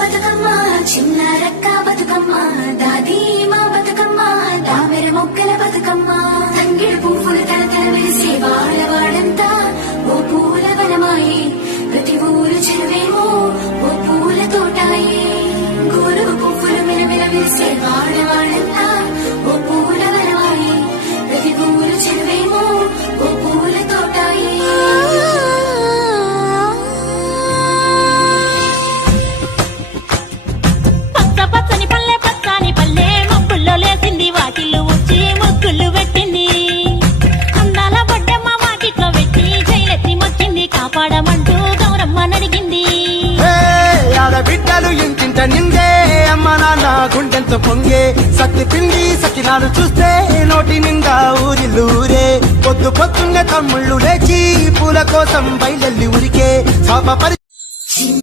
బతుకమ్మ చిన్న రక్క బతుకమ్మ దాది మా బతుకమ్మ దామెర మొక్కల బతుకమ్మ తంగిడు పువ్వులు తలతల వెలిసే వాడవాడంతా ఓ పూల వనమాయి ప్రతి ఊరు చెరువేమో ఓ పూల తోటాయి గోరు పువ్వులు మెలమెల వెలిసే వాడవాడంతా ఓ పూల వనమాయి ప్రతి ఊరు చెరువేమో ఓ పూల తోటాయి పచ్చని పల్లె పచ్చని పల్లె మబ్బుల్లో లేసింది వాకిళ్ళు వచ్చి ముగ్గులు పెట్టింది అందాల బొడ్డమ్మ వాకిట్లో పెట్టి జైలెత్తి మొక్కింది కాపాడమంటూ గౌరమ్మ నడిగింది ఆడబిడ్డలు ఇంటింట నిందే అమ్మ నాన్న గుండెంత పొంగే సత్తి పిండి సకినాలు చూస్తే నోటి నిండా ఊరిల్లూరే పొద్దున్నే తమ్ముళ్ళు లేచి పూల కోసం బయలెల్లి ఉరికే